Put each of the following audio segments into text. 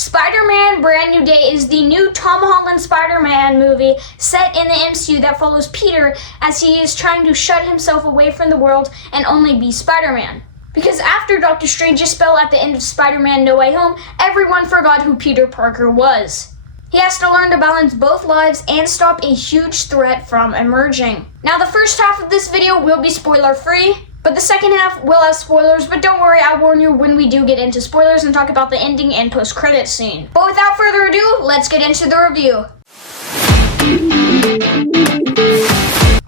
Spider-Man Brand New Day is the new Tom Holland Spider-Man movie set in the MCU that follows Peter as he is trying to shut himself away from the world and only be Spider-Man. Because after Doctor Strange's spell at the end of Spider-Man No Way Home, everyone forgot who Peter Parker was. He has to learn to balance both lives and stop a huge threat from emerging. Now the first half of this video will be spoiler-free, but the second half will have spoilers, but don't worry, I'll warn you when we do get into spoilers and talk about the ending and post-credit scene. But without further ado, let's get into the review.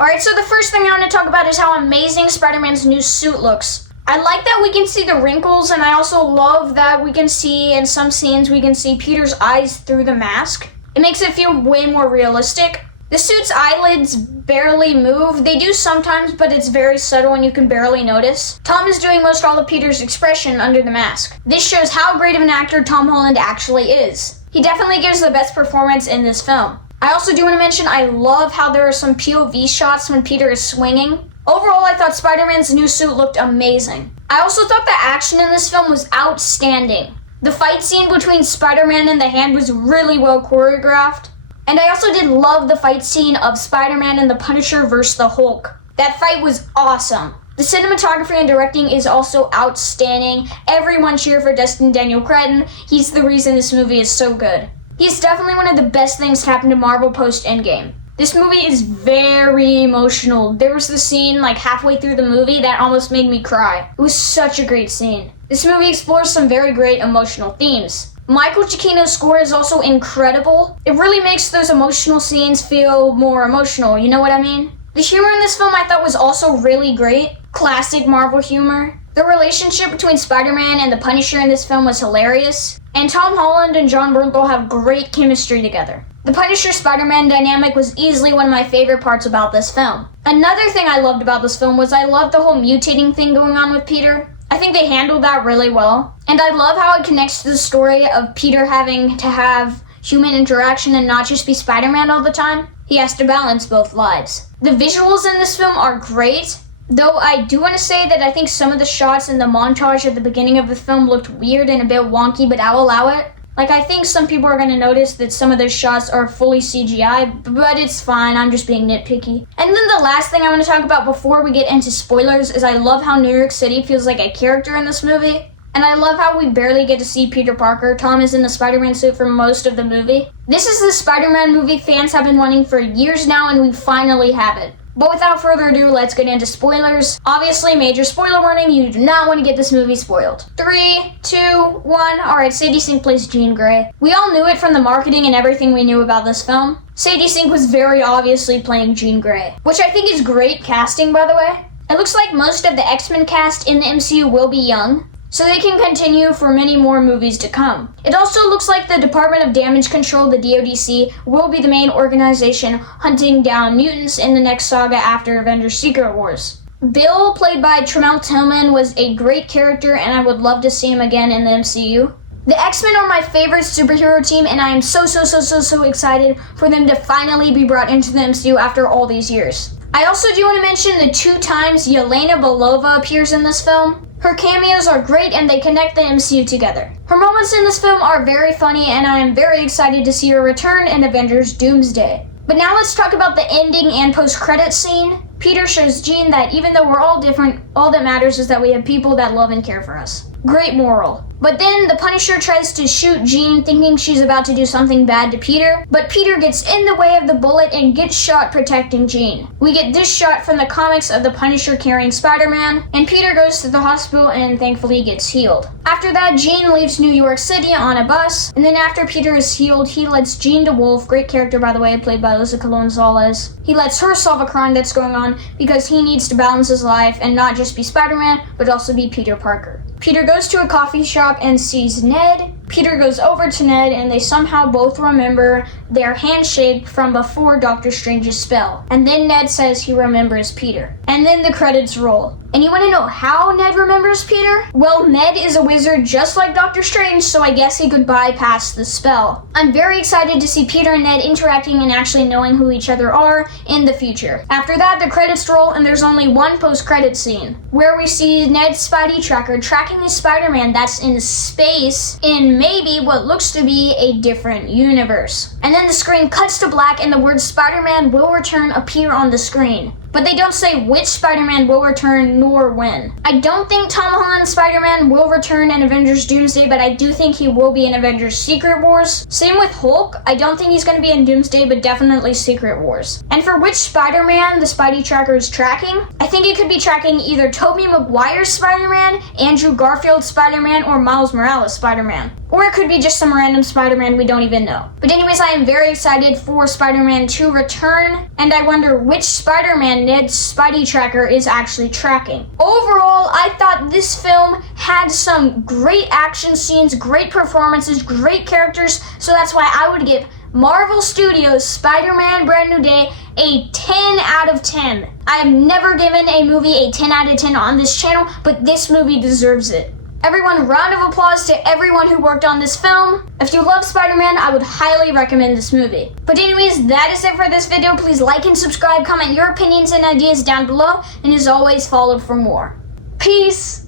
Alright, so the first thing I want to talk about is how amazing Spider-Man's new suit looks. I like that we can see the wrinkles, and I also love that we can see, in some scenes, we can see Peter's eyes through the mask. It makes it feel way more realistic. The suit's eyelids barely move. They do sometimes, but it's very subtle and you can barely notice. Tom is doing most all of Peter's expression under the mask. This shows how great of an actor Tom Holland actually is. He definitely gives the best performance in this film. I also do want to mention I love how there are some POV shots when Peter is swinging. Overall, I thought Spider-Man's new suit looked amazing. I also thought the action in this film was outstanding. The fight scene between Spider-Man and the Hand was really well choreographed. And I also did love the fight scene of Spider-Man and the Punisher versus the Hulk. That fight was awesome. The cinematography and directing is also outstanding. Everyone cheer for Destin Daniel Cretton. He's the reason this movie is so good. He's definitely one of the best things to happen to Marvel post-Endgame. This movie is very emotional. There was the scene like halfway through the movie that almost made me cry. It was such a great scene. This movie explores some very great emotional themes. Michael Giacchino's score is also incredible. It really makes those emotional scenes feel more emotional, you know what I mean? The humor in this film I thought was also really great. Classic Marvel humor. The relationship between Spider-Man and the Punisher in this film was hilarious. And Tom Holland and Jon Bernthal have great chemistry together. The Punisher-Spider-Man dynamic was easily one of my favorite parts about this film. Another thing I loved about this film was I loved the whole mutating thing going on with Peter. I think they handled that really well. And I love how it connects to the story of Peter having to have human interaction and not just be Spider-Man all the time. He has to balance both lives. The visuals in this film are great, though I do want to say that I think some of the shots in the montage at the beginning of the film looked weird and a bit wonky, but I'll allow it. Like, I think some people are going to notice that some of those shots are fully CGI, but it's fine, I'm just being nitpicky. And then the last thing I want to talk about before we get into spoilers is I love how New York City feels like a character in this movie. And I love how we barely get to see Peter Parker. Tom is in the Spider-Man suit for most of the movie. This is the Spider-Man movie fans have been wanting for years now, and we finally have it. But without further ado, let's get into spoilers. Obviously, major spoiler warning, you do not want to get this movie spoiled. 3, 2, 1. Alright, Sadie Sink plays Jean Grey. We all knew it from the marketing and everything we knew about this film. Sadie Sink was very obviously playing Jean Grey, which I think is great casting, by the way. It looks like most of the X-Men cast in the MCU will be young, so they can continue for many more movies to come. It also looks like the Department of Damage Control, the DODC, will be the main organization hunting down mutants in the next saga after Avengers Secret Wars. Bill, played by Tramell Tillman, was a great character and I would love to see him again in the MCU. The X-Men are my favorite superhero team and I am so excited for them to finally be brought into the MCU after all these years. I also do want to mention the 2 times Yelena Belova appears in this film. Her cameos are great and they connect the MCU together. Her moments in this film are very funny and I am very excited to see her return in Avengers Doomsday. But now let's talk about the ending and post-credits scene. Peter shows Jean that even though we're all different, all that matters is that we have people that love and care for us. Great moral. But then the Punisher tries to shoot Jean thinking she's about to do something bad to Peter, but Peter gets in the way of the bullet and gets shot protecting Jean. We get this shot from the comics of the Punisher carrying Spider-Man, and Peter goes to the hospital and thankfully gets healed. After that, Jean leaves New York City on a bus, and then after Peter is healed, he lets Jean DeWolf, great character by the way, played by Alyssa Gonzalez, he lets her solve a crime that's going on because he needs to balance his life and not just be Spider-Man, but also be Peter Parker. Peter goes to a coffee shop and sees Ned. Peter goes over to Ned and they somehow both remember their handshake from before Doctor Strange's spell. And then Ned says he remembers Peter. And then the credits roll. And you want to know how Ned remembers Peter? Well, Ned is a wizard just like Doctor Strange, so I guess he could bypass the spell. I'm very excited to see Peter and Ned interacting and actually knowing who each other are in the future. After that, the credits roll and there's only one post-credit scene where we see Ned's Spidey tracker tracking his Spider-Man that's in space in maybe what looks to be a different universe. And then the screen cuts to black and the words Spider-Man will return appear on the screen. But they don't say which Spider-Man will return nor when. I don't think Tom Holland's Spider-Man will return in Avengers Doomsday, but I do think he will be in Avengers Secret Wars. Same with Hulk. I don't think he's going to be in Doomsday, but definitely Secret Wars. And for which Spider-Man the Spidey tracker is tracking, I think it could be tracking either Tobey Maguire's Spider-Man, Andrew Garfield's Spider-Man, or Miles Morales' Spider-Man. Or it could be just some random Spider-Man we don't even know. But anyways, I am very excited for Spider-Man to return, and I wonder which Spider-Man Ned's Spidey tracker is actually tracking. Overall, I thought this film had some great action scenes, great performances, great characters, so that's why I would give Marvel Studios' Spider-Man Brand New Day a 10 out of 10. I have never given a movie a 10 out of 10 on this channel, but this movie deserves it. Everyone, round of applause to everyone who worked on this film. If you love Spider-Man, I would highly recommend this movie. But anyways, that is it for this video. Please like and subscribe, comment your opinions and ideas down below, and as always, follow for more. Peace!